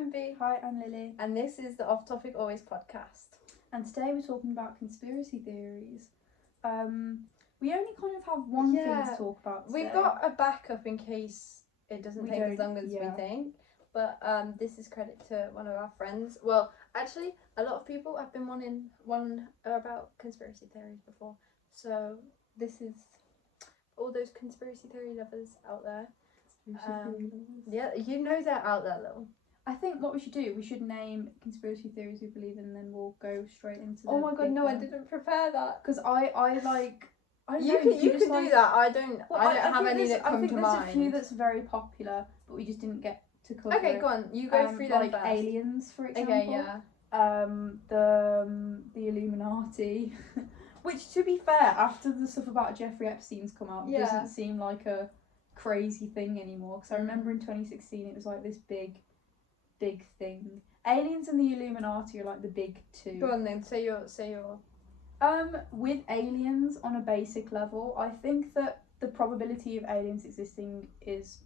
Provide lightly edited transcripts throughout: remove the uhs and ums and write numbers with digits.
I'm B. Hi, I'm Lily. And this is the Off Topic Always podcast. And today we're talking about conspiracy theories. We only kind of have one thing to talk about today. We've got a backup in case it doesn't take as long as we think. But this is credit to one of our friends. Well, actually, a lot of people have been wanting about conspiracy theories before. So this is all those conspiracy theory lovers out there. Yeah, you know they're out there, little. I think what we should do, we should name conspiracy theories we believe in, and then we'll go straight into. Oh my god, no, I didn't prepare that. Because I like. You can do that. I don't have any that come to mind. I think there's a few that's very popular, but we just didn't get to cover. Okay, go on. You go through them like first. Aliens, for example. Okay, yeah. The Illuminati, which, to be fair, after the stuff about Jeffrey Epstein's come out, doesn't seem like a crazy thing anymore. Because I remember in 2016 it was like this big thing. Aliens and the Illuminati are like the big two. Go on then. Say your. With aliens on a basic level, I think that the probability of aliens existing is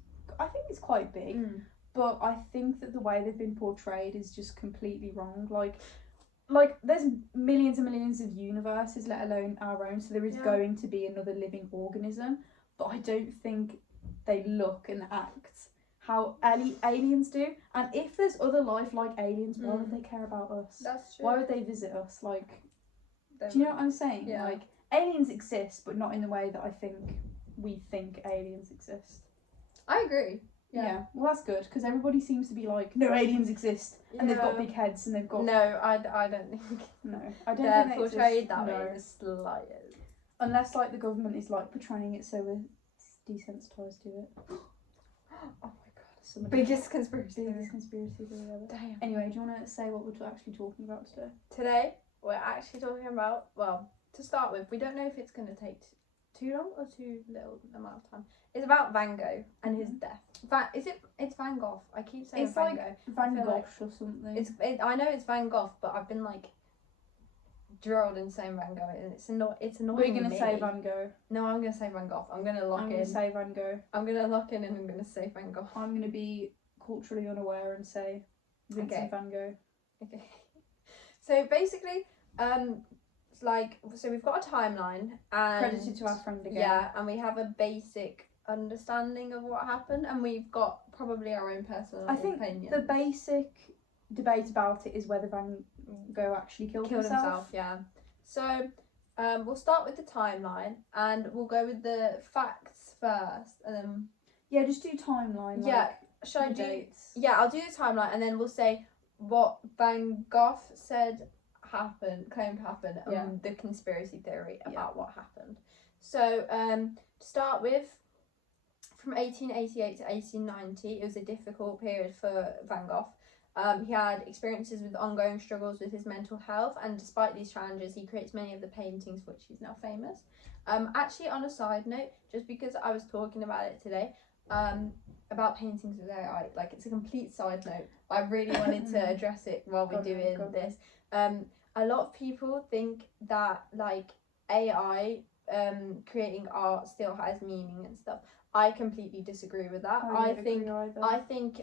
quite big. But I think that the way they've been portrayed is just completely wrong. Like there's millions and millions of universes, let alone our own, so there is going to be another living organism. But I don't think they look and act how aliens do. And if there's other life like aliens, why would they care about us? That's true. Why would they visit us? Like, do you know what I'm saying? Yeah. Like, aliens exist, but not in the way that I think we think aliens exist. I agree. Yeah. Well, that's good, because everybody seems to be like, no, aliens exist, and they've got big heads, and they've got... No, I don't think... No, I don't they're think they portrayed exist. that No. way in the slightest. Unless, like, the government is, like, portraying it so we're desensitised to it. Oh my god. Biggest Biggest conspiracy theory ever. Damn. Anyway, do you want to say what we're actually talking about today? Today, we're actually talking about, well, to start with, we don't know if it's going to take too long or too little amount of time. It's about Van Gogh and his death. It's Van Gogh. I keep saying it's Van like Gogh. Van Gogh or something. I know it's Van Gogh, but I've been like drilled in saying Van Gogh, and it's annoying. We're gonna say Van Gogh. No, I'm gonna say Van Gogh. I'm gonna say Van Gogh. I'm gonna lock in, and I'm gonna say Van Gogh. I'm gonna be culturally unaware and say Vincent Van Gogh. Okay. So basically, so we've got a timeline, and credited to our friend again. Yeah, and we have a basic understanding of what happened, and we've got probably our own personal opinion. I think the basic debate about it is whether Van Gogh actually killed himself. Yeah. So we'll start with the timeline, and we'll go with the facts first, and then just do timeline. Yeah. Should I do? Dates? Yeah, I'll do the timeline, and then we'll say what Van Gogh claimed happened, and the conspiracy theory about what happened. So to start with, from 1888 to 1890, it was a difficult period for Van Gogh. He had experiences with ongoing struggles with his mental health, and despite these challenges, he creates many of the paintings for which he's now famous. Actually, on a side note, just because I was talking about it today, about paintings with AI, like, it's a complete side note, I really wanted to address it while we're doing this. A lot of people think that, like, AI creating art still has meaning and stuff. I completely disagree with that. I think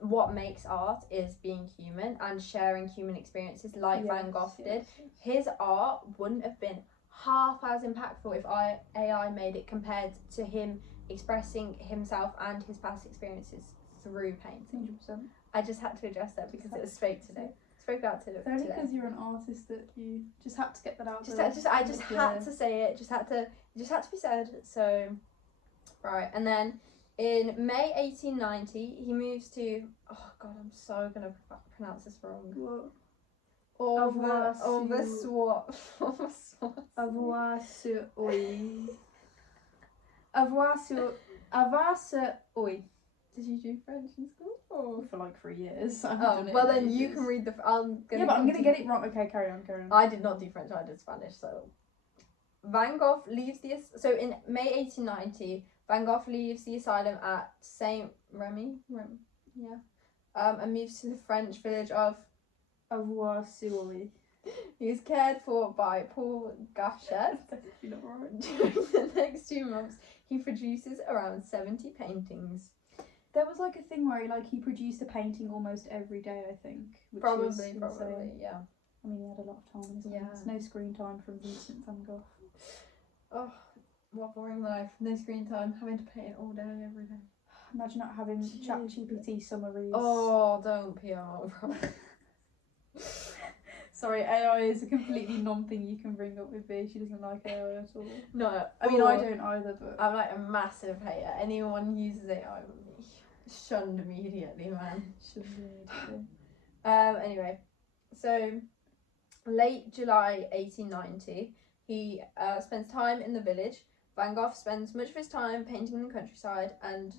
what makes art is being human and sharing human experiences, like Van Gogh did. His art wouldn't have been half as impactful if AI made it, compared to him expressing himself and his past experiences through painting. 100%. I just had to address that because it was spoke out today. Only because you're an artist that you just had to get that out. I just had to say it. Just had to be said. So, right, and then in May 1890, he moves to. Oh God, I'm so gonna pronounce this wrong. What? Did you do French in school? Or? For like 3 years. Well then you can read the. I'm gonna get it wrong. Okay, carry on. I did not do French. I did Spanish. So Van Gogh leaves So in May 1890, Van Gogh leaves the asylum at Saint Remy. And moves to the French village of Avoir-sur-Oise. He is cared for by Paul Gachet. During the next 2 months, he produces around 70 paintings. There was like a thing where he produced a painting almost every day, I think. Which Probably, yeah. I mean, he had a lot of time on his hands. No screen time from Vincent van Gogh. Oh, what boring life. No screen time, having to paint all day, every day. Imagine not having ChatGPT summaries. Oh, don't PR, bro. Sorry, AI is a completely non-thing you can bring up with me. She doesn't like AI at all. No. I mean, I don't either, but... I'm like a massive hater. Anyone who uses AI will be shunned immediately, man. Shunned immediately. Anyway, so late July 1890, he spends time in the village. Van Gogh spends much of his time painting in the countryside, and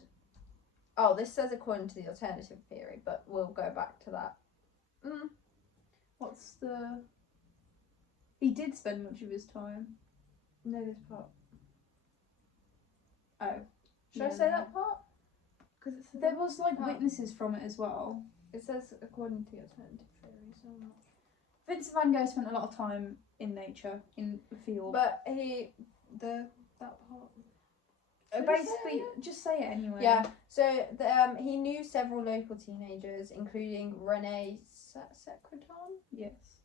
this says according to the alternative theory, but we'll go back to that. What's the... He did spend much of his time. No, this part. Oh. Should I say that part? Because there was witnesses from it as well. It says according to the alternative theory, so I'm not... Vincent van Gogh spent a lot of time in nature, in the field. But that part... Basically, just say it anyway. Yeah, so he knew several local teenagers, including René Secretan. Yes.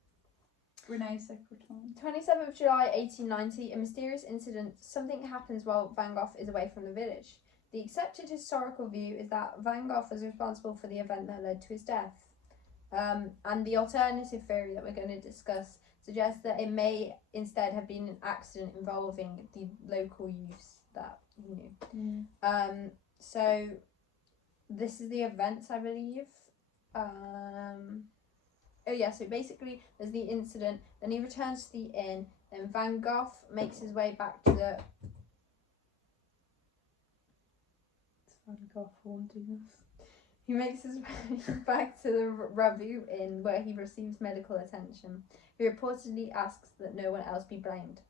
René Secretan. 27th of July 1890, a mysterious incident. Something happens while Van Gogh is away from the village. The accepted historical view is that Van Gogh was responsible for the event that led to his death. And the alternative theory that we're going to discuss suggests that it may instead have been an accident involving the local youths that he knew. So this is the events, I believe. So basically there's the incident, then he returns to the inn, then Van Gogh makes his way back to the... It's Van Gogh haunting us. He makes his way back to the Revue Inn, where he receives medical attention. He reportedly asks that no one else be blamed.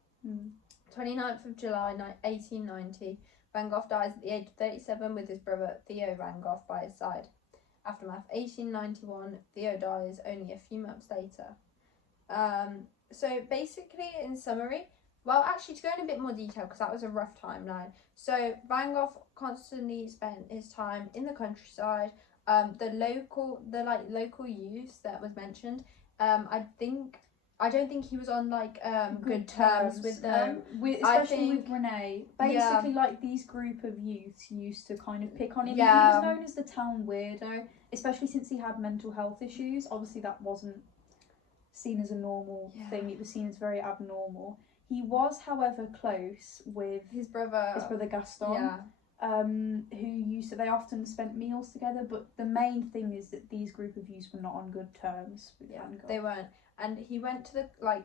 29th of July 1890, Van Gogh dies at the age of 37 with his brother Theo Van Gogh by his side. Aftermath 1891, Theo dies only a few months later. So basically, in summary, well, actually, to go in a bit more detail, because that was a rough timeline. So Van Gogh constantly spent his time in the countryside. The local youths that was mentioned, I don't think he was on good terms with them. Especially with René. Basically, these group of youths used to kind of pick on him. Yeah. He was known as the town weirdo, especially since he had mental health issues. Obviously, that wasn't seen as a normal thing. It was seen as very abnormal. He was, however, close with his brother Gaston. They often spent meals together, but the main thing is that these group of youths were not on good terms with Van Gogh. They weren't. And he went to the, I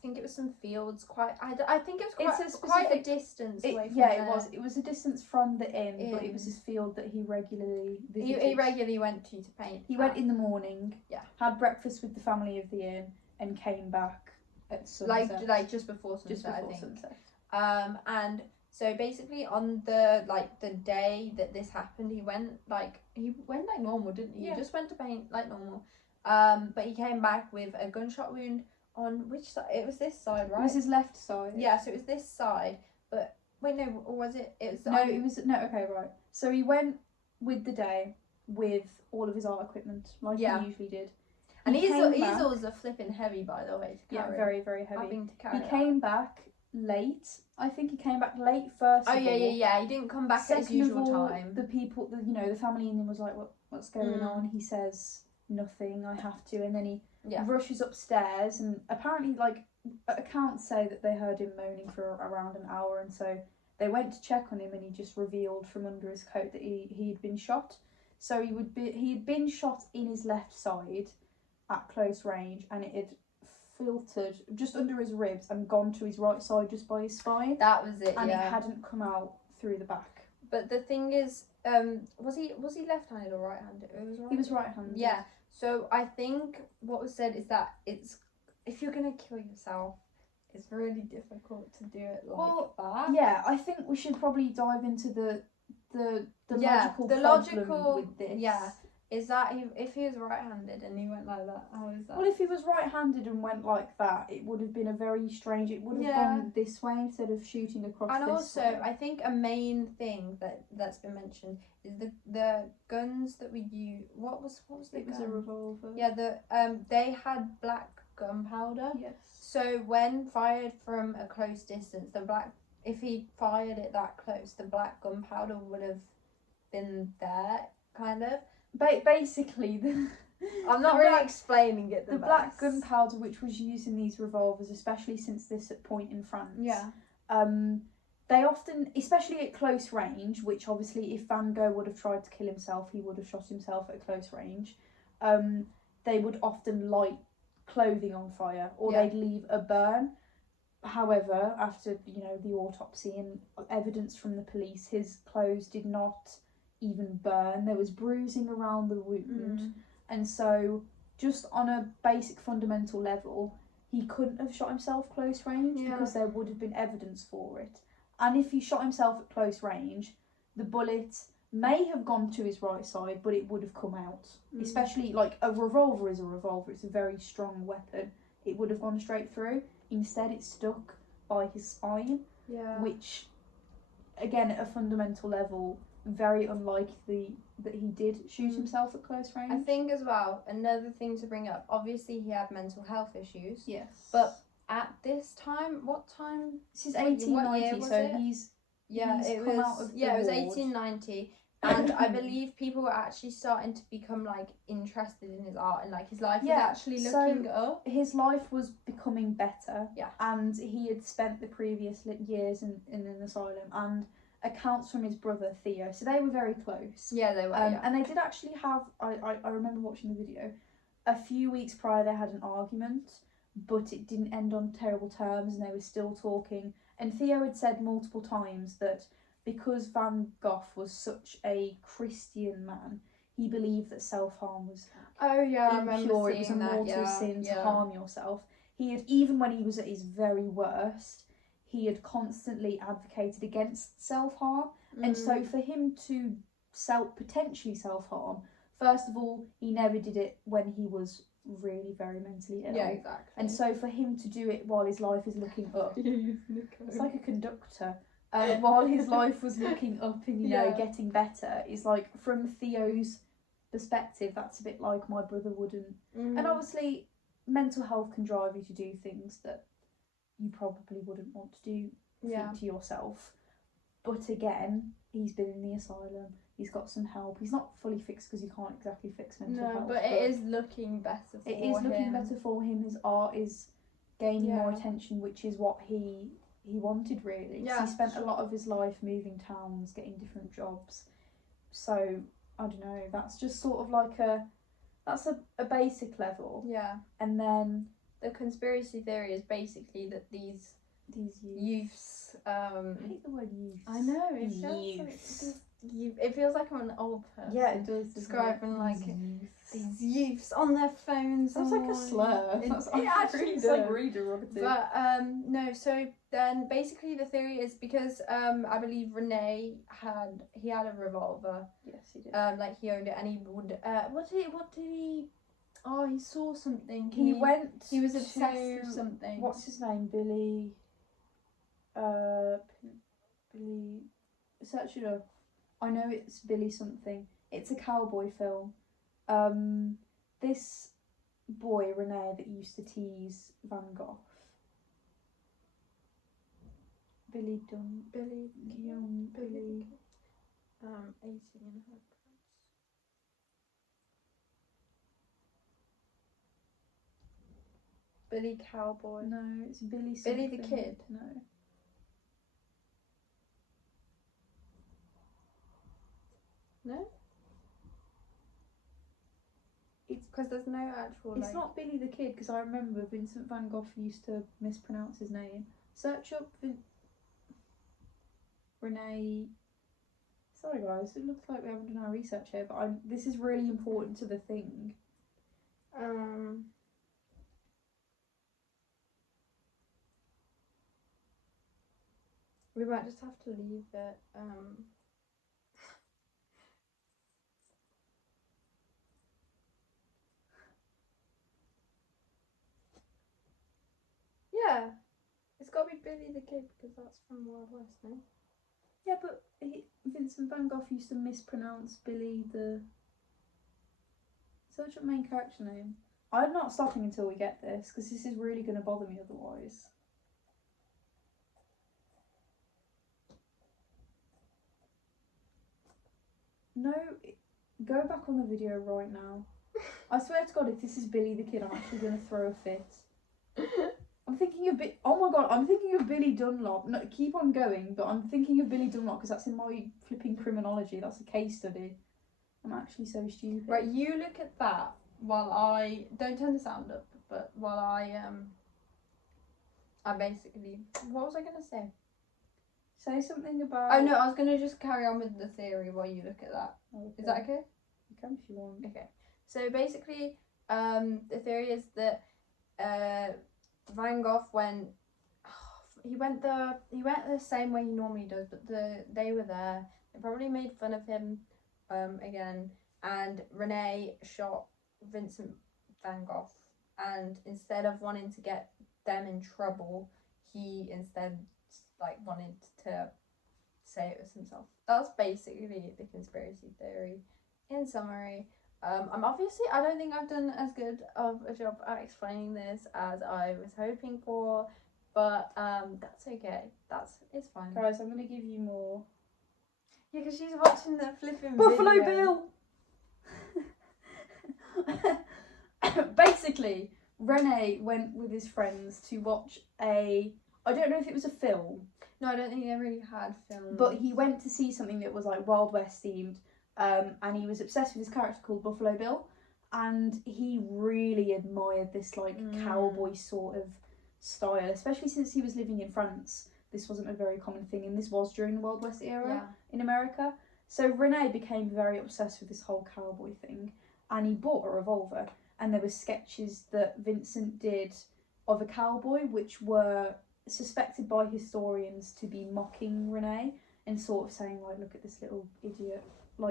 think it was some fields, I think it was quite a distance away from there. It was a distance from the inn, but it was this field that he regularly visited. He regularly went to paint. He went in the morning, had breakfast with the family of the inn, and came back at sunset. Just before sunset, I think. And so basically on the day that this happened, he went like normal, didn't he? Yeah. He just went to paint like normal. But he came back with a gunshot wound on which side? It was this side, right? It was his left side. Yeah, so it was this side. But wait, no, or was it? It was. Okay, right. So he went with the day with all of his art equipment, he usually did. And easels are flipping heavy, by the way, to carry. Yeah, very, very heavy. Having to carry. He came back late. I think he came back late first. Oh yeah. He didn't come back at his usual time. The people, the family in him was like, "What's going on?" He says, "Nothing. I have to." And then he rushes upstairs, and apparently, accounts say that they heard him moaning for around an hour, and so they went to check on him, and he just revealed from under his coat that he'd been shot. So he'd been shot in his left side at close range, and it had filtered just under his ribs and gone to his right side just by his spine. That was it. And it hadn't come out through the back. But the thing is, was he left-handed or right-handed? He was right-handed. Yeah. So I think what was said is that if you're gonna kill yourself, it's really difficult to do it that. Yeah, I think we should probably dive into the logical problem with this. Yeah. Is that if he was right-handed and he went like that? How is that? Well, if he was right-handed and went like that, it would have been a very strange. It would have gone this way instead of shooting across. And this also, way. I think a main thing that's been mentioned is the guns that we use. What was the gun? It was a revolver. Yeah, they had black gunpowder. Yes. So when fired from a close distance, if he fired it that close, the black gunpowder would have been there, kind of. Basically, I'm not really explaining it. The black gunpowder, which was used in these revolvers, especially since this point in France. Yeah. They often, especially at close range, which obviously if Van Gogh would have tried to kill himself, he would have shot himself at close range. They would often light clothing on fire, or they'd leave a burn. However, after the autopsy and evidence from the police, his clothes did not even burn. There was bruising around the wound, and so just on a basic fundamental level, he couldn't have shot himself close range because there would have been evidence for it. And if he shot himself at close range, the bullet may have gone to his right side, but it would have come out. Especially like a revolver is a revolver; it's a very strong weapon. It would have gone straight through. Instead, it stuck by his spine, which, again, at a fundamental level, very unlikely that he did shoot himself at close range. I think as well, another thing to bring up, obviously he had mental health issues. Yes. But at this time, what time? This is 1890, so it? he's it come was, out of the it was ward. 1890. And I believe people were actually starting to become like interested in his art, and like his life was actually looking up. His life was becoming better. Yeah. And he had spent the previous years in an asylum, and accounts from his brother Theo. So they were very close. Yeah, they were. And they did actually have. I remember watching the video. A few weeks prior, they had an argument, but it didn't end on terrible terms, and they were still talking. And Theo had said multiple times that, because Van Gogh was such a Christian man, he believed that self-harm was impure. It was a mortal sin to harm yourself. He had, even when he was at his very worst, he had constantly advocated against self-harm. And so for him to potentially self-harm, first of all, he never did it when he was really very mentally ill. Yeah, exactly. And so for him to do it while his life is looking up, it's like a conductor. While his life was looking up and getting better, is like, from Theo's perspective, that's a bit like my brother wouldn't. And obviously mental health can drive you to do things that you probably wouldn't want to do to yourself. But again, he's been in the asylum, he's got some help. He's not fully fixed because you can't exactly fix mental health. But it is looking better for him. It is looking better for him. His art is gaining more attention, which is what he wanted, really. Yeah, he spent a lot of his life moving towns, getting different jobs. So I don't know, that's just sort of like that's a basic level. Yeah. And then the conspiracy theory is basically that these youths I hate the word youth. I know, it feels like I'm an old person. Yeah, it does. Describing like these youths on their phones. Sounds like a slur. It actually it's does. like really derogative. But no, so then basically the theory is because I believe Rene had a revolver. Yes, he did. Like he owned it, and he would what did he oh, he saw something. He was obsessed with something. What's his name? Billy search it up. I know it's Billy something. It's a cowboy film. This boy Rene that used to tease Van Gogh. Billy 18 Billy Cowboy. No, it's Billy something. Billy the Kid. No. No? It's because there's no actual. It's not Billy the Kid, because I remember Vincent van Gogh used to mispronounce his name. Search up Rene. Sorry guys, it looks like we haven't done our research here, but this is really important to the thing. We might just have to leave it. got to be Billy the Kid because that's from Wild West, no? Yeah, but Vincent van Gogh used to mispronounce Billy the... Such a main character name. I'm not stopping until we get this, because this is really going to bother me otherwise. No, go back on the video right now. I swear to God, if this is Billy the Kid, I'm actually going to throw a fit. I'm thinking of oh my God, I'm thinking of Billy Dunlop. No, keep on going, but I'm thinking of Billy Dunlop because that's in my flipping criminology. That's a case study. I'm actually so stupid. Right, you look at that while I don't turn the sound up, but while I basically, what was I gonna say? Say something about... Oh no, I was gonna just carry on with the theory while you look at that. Okay. Is that okay? You can if you want. Okay. So basically, the theory is that Van Gogh went the same way he normally does, but they were there. They probably made fun of him again, and Rene shot Vincent van Gogh, and instead of wanting to get them in trouble, he instead wanted to say it was himself. That's basically the conspiracy theory in summary. I don't think I've done as good of a job at explaining this as I was hoping for, but that's okay. It's fine. Guys, I'm gonna give you more. Yeah, because she's watching the flipping Buffalo video. Bill! Basically, Rene went with his friends to watch I don't know if it was a film. No, I don't think they really had films. But he went to see something that was like Wild West themed, and he was obsessed with this character called Buffalo Bill, and he really admired this cowboy sort of style, especially since he was living in France. This wasn't a very common thing, and this was during the Wild West era in America. So Rene became very obsessed with this whole cowboy thing, and he bought a revolver, and there were sketches that Vincent did of a cowboy which were suspected by historians to be mocking Rene and sort of saying look at this little idiot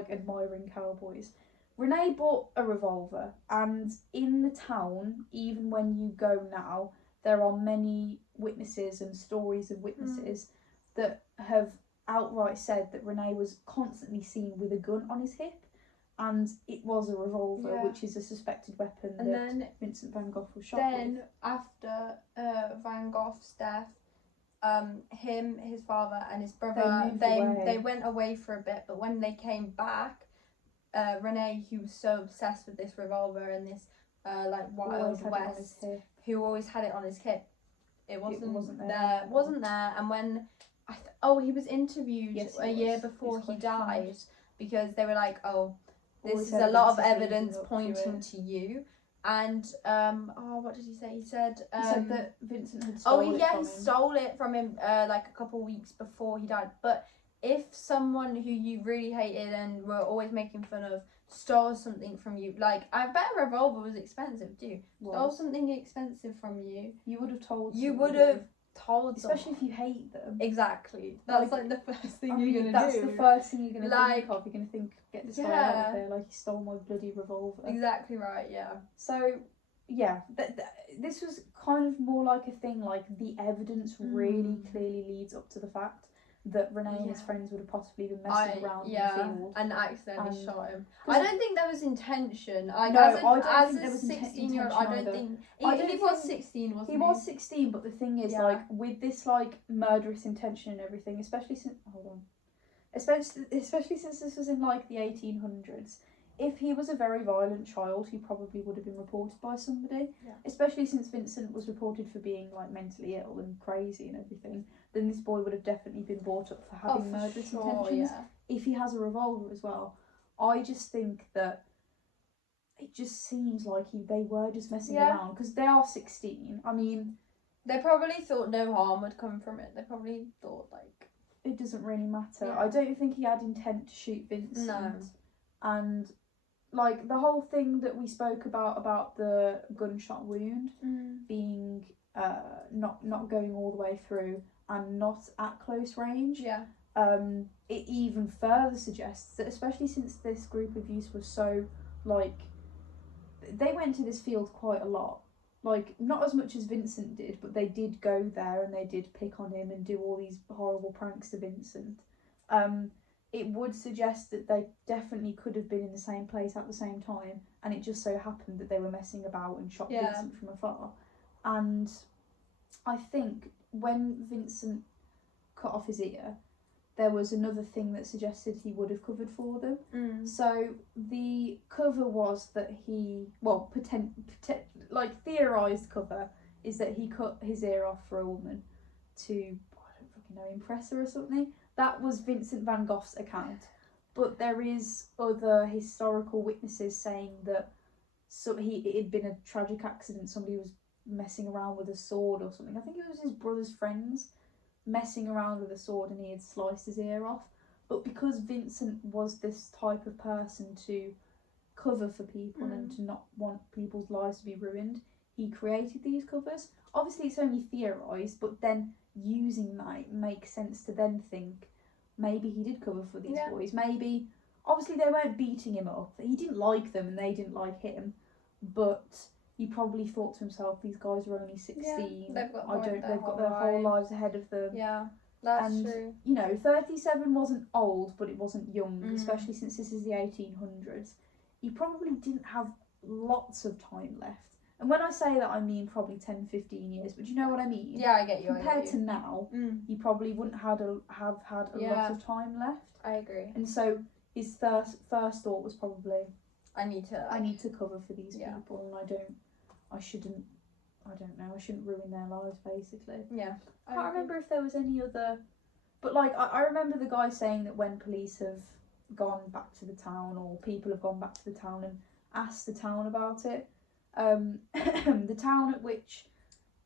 admiring cowboys. Rene bought a revolver, and in the town, even when you go now, there are many witnesses and stories of witnesses that have outright said that Rene was constantly seen with a gun on his hip, and it was a revolver, which is a suspected weapon and then Vincent van Gogh was shot with. Then after Van Gogh's death, him, his father, and his brother, they went away for a bit, but when they came back, Rene, he was so obsessed with this revolver and this Wild West, who always had it on his hip. It wasn't there. And when he was interviewed a year before he died, because they were like, this is a lot of evidence pointing to you. And what did he say? He said that Vincent had stolen it from him. He stole it from him a couple of weeks before he died. But if someone who you really hated and were always making fun of stole something from you, I bet a revolver was expensive too. Stole something expensive from you, you would have told. You would have told, especially if you hate them. Exactly. That's the first thing you're gonna do. That's the first thing you're gonna think of. You're gonna think, get this guy out of here. He stole my bloody revolver. Exactly right. Yeah. So, yeah, this was kind of more like a thing. The evidence really clearly leads up to the fact that Rene and his friends would have possibly been messing around in the field and accidentally shot him. I don't think there was intention. I don't think there was 16-year-old, I don't think. He was 16, wasn't he? He was 16, but the thing is, with this murderous intention and everything, especially since this was in the 1800s. If he was a very violent child, he probably would have been reported by somebody. Yeah. Especially since Vincent was reported for being mentally ill and crazy and everything. Then this boy would have definitely been brought up for having murderous intentions. Yeah. If he has a revolver as well, I just think that it just seems like they were just messing around, because they are 16. I mean, they probably thought no harm would come from it. They probably thought it doesn't really matter. Yeah. I don't think he had intent to shoot Vincent. No. And the whole thing that we spoke about the gunshot wound being not going all the way through and not at close range. Yeah. It even further suggests that, especially since this group of youths was so they went to this field quite a lot, like, not as much as Vincent did, but they did go there and they did pick on him and do all these horrible pranks to Vincent. It would suggest that they definitely could have been in the same place at the same time, and it just so happened that they were messing about and shot Vincent from afar. And I think when Vincent cut off his ear, there was another thing that suggested he would have covered for them. So the cover was that he, well, theorised cover is that he cut his ear off for a woman to, I don't fucking know, impress her or something. That was Vincent van Gogh's account. But there is other historical witnesses saying that it had been a tragic accident. Somebody was messing around with a sword or something. I think it was his brother's friends messing around with a sword and he had sliced his ear off. But because Vincent was this type of person to cover for people and to not want people's lives to be ruined, he created these covers. Obviously it's only theorised, but then using that, it makes sense to then think maybe he did cover for these boys. Maybe, obviously they weren't beating him up. He didn't like them and they didn't like him, but he probably thought to himself, these guys are only 16. Yeah, they've got their whole lives ahead of them. Yeah, that's true. You know, 37 wasn't old, but it wasn't young, especially since this is the 1800s. He probably didn't have lots of time left. And when I say that, I mean probably 10, 15 years, but you know what I mean? Yeah, I get you. Compared to now, he probably wouldn't have had a lot of time left. I agree. And so his first thought was probably, I need to cover for these people, and I shouldn't ruin their lives, basically. Yeah. I can't remember if there was any other, but like I remember the guy saying that when police have gone back to the town, or people have gone back to the town and asked the town about it, the town at which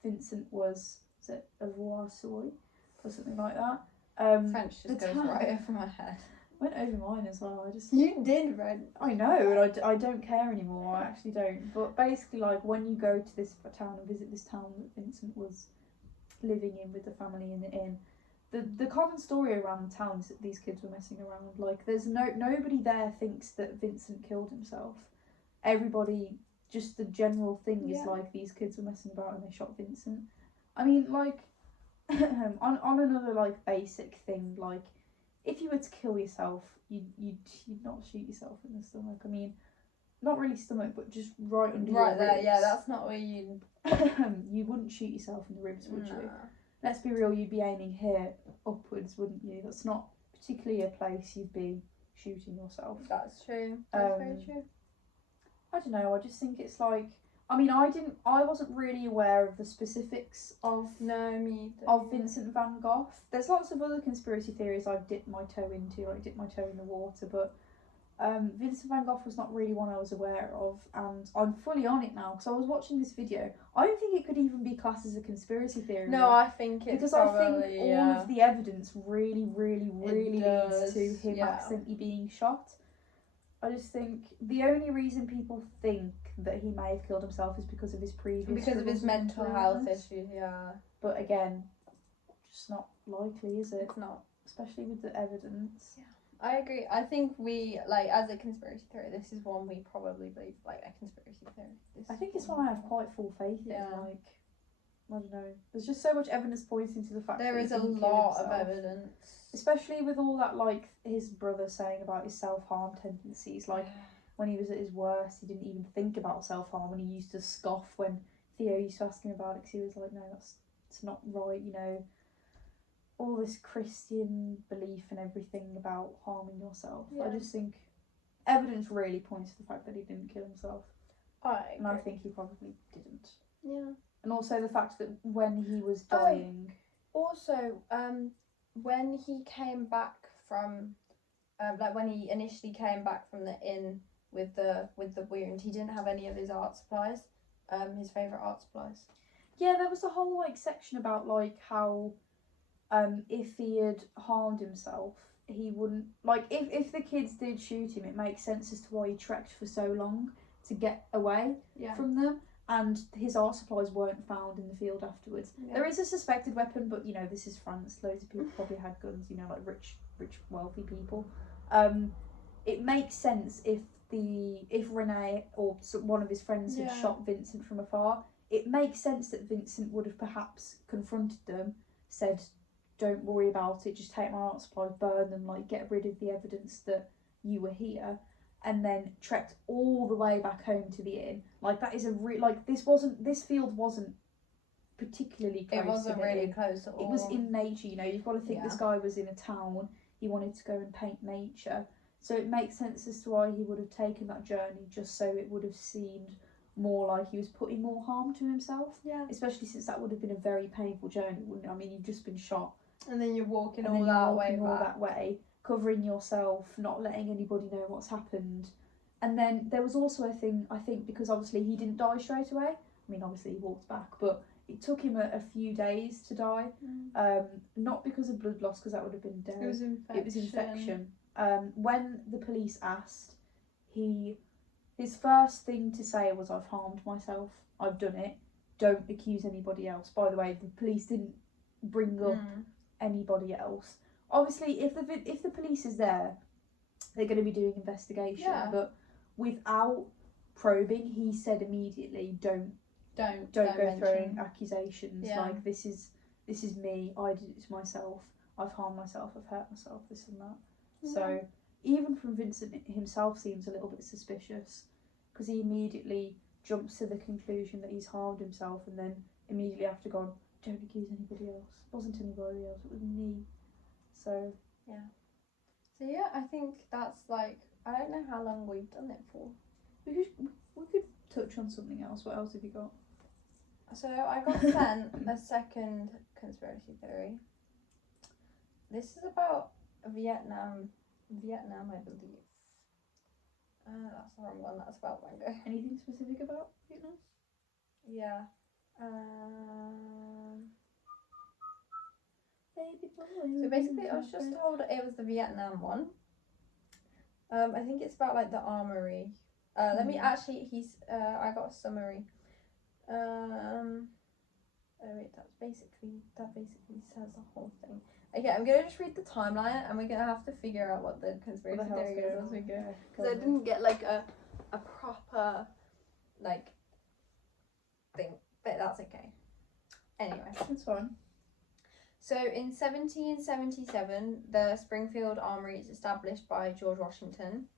Vincent was it Avoirsoy or something like that? French just goes right over my head. Went over mine as well. You did, Red. I know, and I don't care anymore. I actually don't. But basically, like, when you go to this town and visit this town that Vincent was living in with the family in the inn, the common story around the town is that these kids were messing around. Like, there's nobody there thinks that Vincent killed himself. Everybody, just the general thing is like, these kids were messing about and they shot Vincent. I mean, like, on another like basic thing, like, if you were to kill yourself, you'd not shoot yourself in the stomach. I mean, not really stomach, but just right under your ribs. Right there, yeah, that's not where you... You wouldn't shoot yourself in the ribs, would you? Let's be real, you'd be aiming here upwards, wouldn't you? That's not particularly a place you'd be shooting yourself. That's true. That's very true. I don't know, I just think it's like... I mean, I wasn't really aware of the specifics of Vincent van Gogh. There's lots of other conspiracy theories I've dipped my toe into, like dipped my toe in the water, but Vincent van Gogh was not really one I was aware of, and I'm fully on it now because I was watching this video. I don't think it could even be classed as a conspiracy theory. No, I think it's because I think all of the evidence really leads to him accidentally being shot. I just think the only reason people think that he may have killed himself is because of his mental health issues, But again, just not likely, is it? It's not. Especially with the evidence. Yeah. I agree. I think we, like, as a conspiracy theory, this is one we probably believe, like, a conspiracy theory. I think it's one I have quite full faith in, like, I don't know. There's just so much evidence pointing to the fact that there is a lot of evidence. Especially with all that, like, his brother saying about his self-harm tendencies. Like, when he was at his worst, he didn't even think about self-harm, and he used to scoff when Theo used to ask him about it, because he was like, no, it's not right, you know. All this Christian belief and everything about harming yourself. I just think evidence really points to the fact that he didn't kill himself. And I think he probably didn't. Yeah. And also the fact that when he was dying... when he came back from... like, when he initially came back from the inn with the wound, he didn't have any of his art supplies. His favourite art supplies. Yeah, there was a whole, like, section about, like, how... if he had harmed himself, he wouldn't... Like, if the kids did shoot him, it makes sense as to why he trekked for so long to get away from them. And his art supplies weren't found in the field afterwards. Yeah. There is a suspected weapon, but, you know, this is France. Loads of people probably had guns, you know, like rich, wealthy people. It makes sense if Renee or one of his friends had shot Vincent from afar. it makes sense that Vincent would have perhaps confronted them, said, "Don't worry about it, just take my art supplies, burn them, like get rid of the evidence that you were here," and then trekked all the way back home to the inn. Like that is this field wasn't particularly close. It wasn't really close at all. It was in nature, you've got to think this guy was in a town, he wanted to go and paint nature. So it makes sense as to why he would have taken that journey, just so it would have seemed more like he was putting more harm to himself. Yeah. Especially since that would have been a very painful journey, wouldn't it? I mean, you've just been shot. And then you're walking all that way, covering yourself, not letting anybody know what's happened. And then there was also a thing, I think, because obviously he didn't die straight away. I mean, obviously he walked back, but it took him a few days to die. Not because of blood loss, because that would have been death. It was infection. When the police asked, his first thing to say was, "I've harmed myself. I've done it. Don't accuse anybody else." By the way, the police didn't bring up anybody else. Obviously, if the police is there, they're going to be doing investigation. Yeah. But without probing, he said immediately, "Don't go throwing accusations. Yeah. Like this is me. I did it to myself. I've harmed myself. I've hurt myself. This and that." Yeah. So even from Vincent himself seems a little bit suspicious, because he immediately jumps to the conclusion that he's harmed himself, and then immediately after gone, "Don't accuse anybody else. It wasn't anybody else. It was me." So yeah. So yeah, I think that's like, I don't know how long we've done it for. We could touch on something else. What else have you got? So I got sent a second conspiracy theory. This is about Vietnam, I believe. That's the wrong one. That's about Van Gogh. Anything specific about Vietnam? Yeah. So basically, I was just told it was the Vietnam one. I think it's about like the armory. Let me actually. I got a summary. Oh wait, that basically says the whole thing. Okay, I'm gonna just read the timeline, and we're gonna have to figure out what the conspiracy theory is as we go, because I didn't get like a proper like thing, but that's okay. Anyway, it's fine. So in 1777, the Springfield Armory is established by George Washington.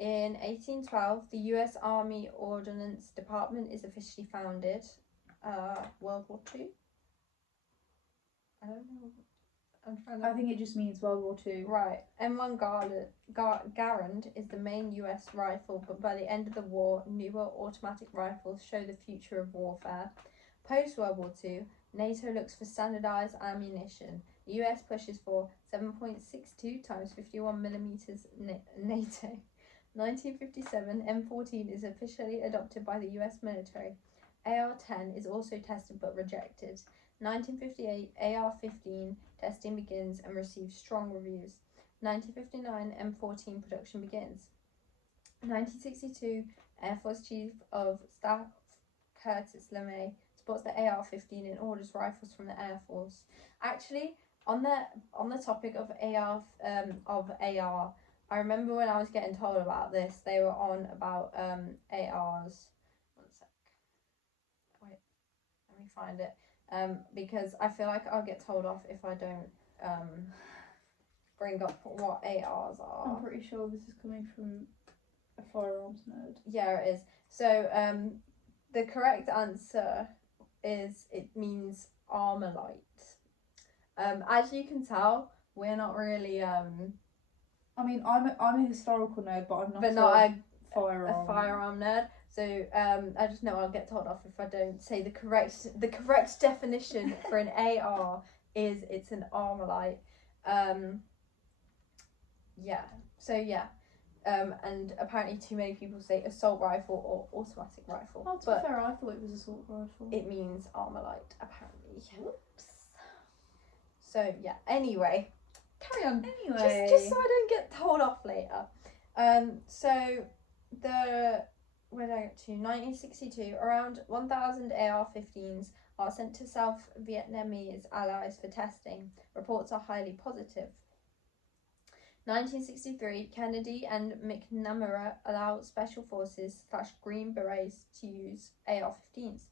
In 1812, the U.S. Army Ordnance Department is officially founded. World War II? I don't know. I think it just means World War II. Right. M1 Garand is the main US rifle, but by the end of the war, newer automatic rifles show the future of warfare. Post-World War II, NATO looks for standardized ammunition. The US pushes for 7.62 times 51mm NATO. 1957, M14 is officially adopted by the US military. AR-10 is also tested but rejected. 1958, AR-15 testing begins and receives strong reviews. 1959, M14 production begins. 1962, Air Force Chief of Staff Curtis LeMay spots the AR-15 and orders rifles from the Air Force. Actually, on the topic of AR, I remember when I was getting told about this, they were on about ARs. One sec. Wait, let me find it. Because I feel like I'll get told off if I don't bring up what ARs are. I'm pretty sure this is coming from a firearms nerd. Yeah, it is. So the correct answer is, it means Armalite. As you can tell, we're not really I mean, I'm a historical nerd, but I'm not. But not a firearm nerd. So I just know I'll get told off if I don't say the correct definition for an AR is it's an Armalite. Yeah. So yeah. And apparently too many people say assault rifle or automatic rifle. Oh, to be fair, I thought it was assault rifle. It means Armalite, apparently. Whoops. So yeah. Anyway, carry on. Anyway, just so I don't get told off later. So where did I get to? 1962, around 1,000 AR-15s are sent to South Vietnamese allies for testing. Reports are highly positive. 1963, Kennedy and McNamara allow Special Forces / Green Berets to use AR-15s.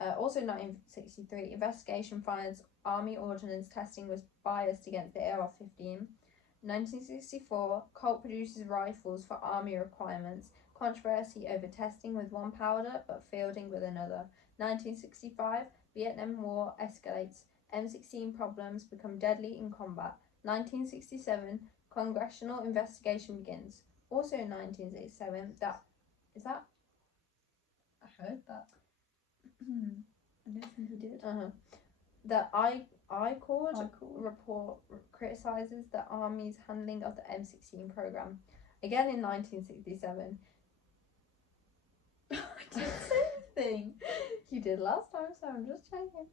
Also 1963, investigation finds Army ordnance testing was biased against the AR-15. 1964, Colt produces rifles for Army requirements. Controversy over testing with one powder but fielding with another. 1965, Vietnam War escalates. M16 problems become deadly in combat. 1967, congressional investigation begins. Also in 1967, I heard that. I don't think you did. The I-Cord report criticises the Army's handling of the M16 program. Again in 1967. I didn't say anything. You did last time, so I'm just checking.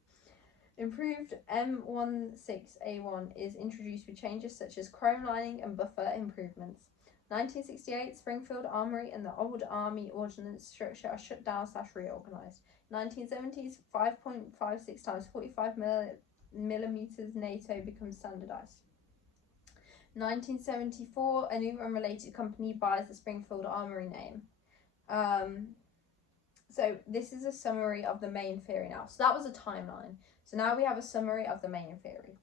Improved M16A1 is introduced with changes such as chrome lining and buffer improvements. 1968, Springfield Armory and the old Army Ordnance structure are shut down / reorganised. 1970s, 5.56 times 45 millimeters NATO becomes standardised. 1974, a new unrelated company buys the Springfield Armory name. So this is a summary of the main theory now. So that was a timeline. So now we have a summary of the main theory.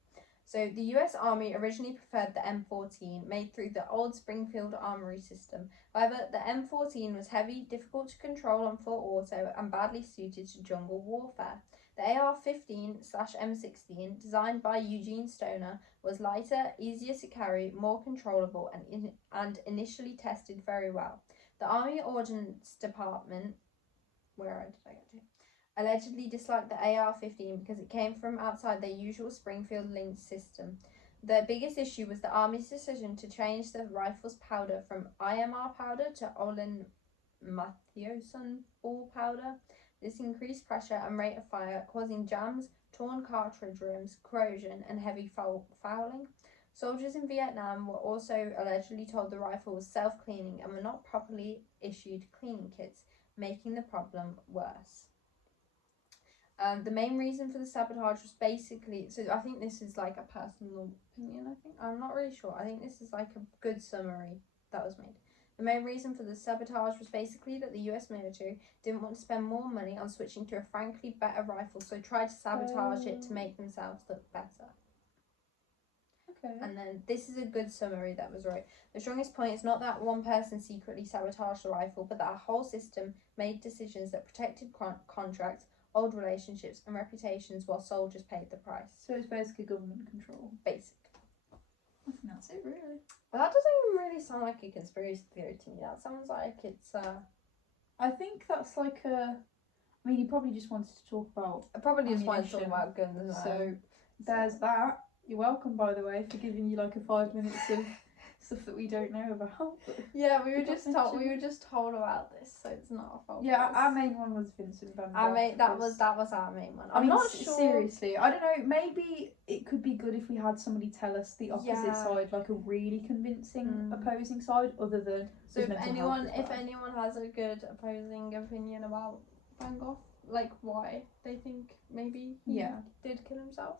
So the US Army originally preferred the M14 made through the old Springfield Armory system. However, the M14 was heavy, difficult to control on full auto, and badly suited to jungle warfare. The AR-15/M16, designed by Eugene Stoner, was lighter, easier to carry, more controllable, and initially tested very well. The Army Ordnance Department, allegedly disliked the AR-15 because it came from outside their usual Springfield linked system. The biggest issue was the Army's decision to change the rifle's powder from IMR powder to Olin Mathewson ball powder. This increased pressure and rate of fire, causing jams, torn cartridge rims, corrosion, and heavy fouling. Soldiers in Vietnam were also allegedly told the rifle was self-cleaning and were not properly issued cleaning kits, making the problem worse. The main reason for the sabotage was basically, so I think this is like a personal opinion, I'm not really sure. I think this is like a good summary that was made. The main reason for the sabotage was basically that the US military didn't want to spend more money on switching to a frankly better rifle, so tried to sabotage it to make themselves look better. Okay. And then this is a good summary that was right. The strongest point is not that one person secretly sabotaged the rifle, but that a whole system made decisions that protected contracts, old relationships, and reputations while soldiers paid the price. So it's basically government control. Basically. I think that's it, really. Well, that doesn't even really sound like a conspiracy theory to me. That sounds like it's I think that's like a. I mean, you probably just wanted to talk about. I probably just wanted to talk about guns. So there's that. You're welcome, by the way, for giving you like a 5 minutes of stuff that we don't know about. Yeah, we were just told about this, so it's not our fault. Yeah, our main one was Vincent van Gogh. That was our main one. I'm not sure. Seriously, I don't know. Maybe it could be good if we had somebody tell us the opposite side, like a really convincing opposing side, other than. So if anyone has a good opposing opinion about Van Gogh, like why they think maybe he did kill himself.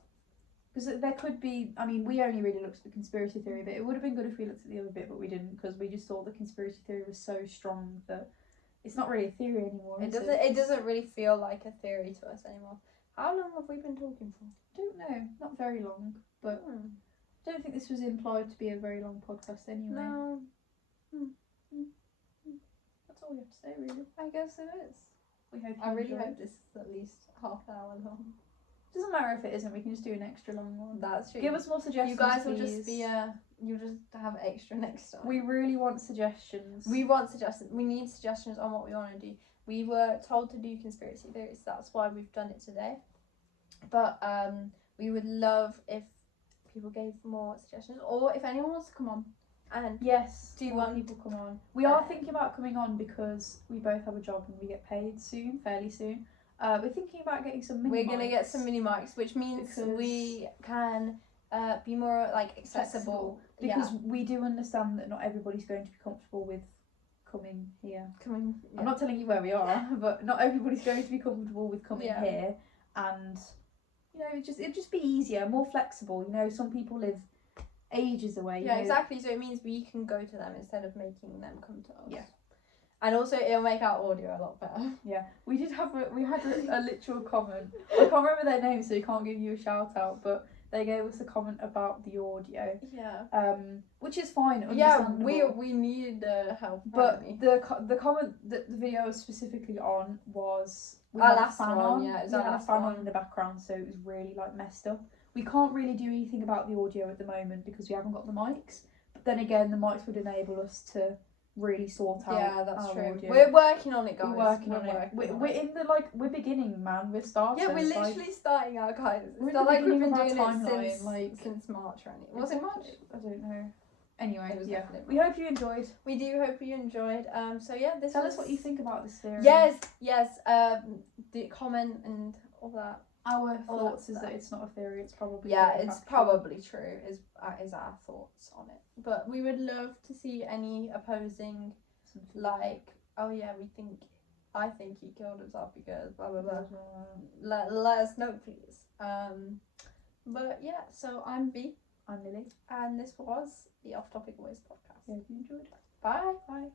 Because there could be, I mean, we only really looked at the conspiracy theory, but it would have been good if we looked at the other bit, but we didn't, because we just thought the conspiracy theory was so strong that it's not really a theory anymore. It doesn't really feel like a theory to us anymore. How long have we been talking for? I don't know, not very long, but I don't think this was implied to be a very long podcast anyway. No. That's all we have to say, really. I guess it is. I really hope this is at least half an hour long. Doesn't matter if it isn't, we can just do an extra long one. That's true. Give us more suggestions. You guys will please. just be you'll just have extra next time. We really want suggestions. We want suggestions. We need suggestions on what we want to do. We were told to do conspiracy theories, that's why we've done it today. But we would love if people gave more suggestions, or if anyone wants to come on. And yes, do you want people come on? We are thinking about coming on because we both have a job and we get paid soon, fairly soon. We're thinking about getting some mini mics. We're going to get some mini mics, which means we can be more like accessible. Because we do understand that not everybody's going to be comfortable with coming here. I'm not telling you where we are, but not everybody's going to be comfortable with coming here. And, you know, it'd just be easier, more flexible. You know, some people live ages away. Yeah, exactly. So it means we can go to them instead of making them come to us. Yeah. And also, it'll make our audio a lot better. Yeah, we had a literal comment. I can't remember their name, so we can't give you a shout out, but they gave us a comment about the audio. Yeah. Which is fine. Yeah, we need help. But the comment that the video was specifically on was we our had last a fan one. on. Yeah, it was we our had a last fan one on in the background, so it was really like messed up. We can't really do anything about the audio at the moment because we haven't got the mics. But then again, the mics would enable us to really sort out. Yeah, that's our true. Audio. We're working on it, guys. We're working on it. We're in the we're beginning, man. We're starting. Yeah, we're literally starting our guys. We're It's not like we've been doing doing it since since March or anything. Was it March? I don't know. Anyway, yeah. We hope you enjoyed. We do hope you enjoyed. So yeah, Tell us what you think about this theory. Yes. The comment and all that. Our thoughts is that it's not a theory. It's probably it's probably true. Is our thoughts on it. But we would love to see any opposing, like, oh yeah, I think he killed himself because blah blah blah. Let us know, please. But yeah, so I'm B. I'm Lily. And this was the Off Topic Boys podcast. Hope you enjoyed. Bye. Bye.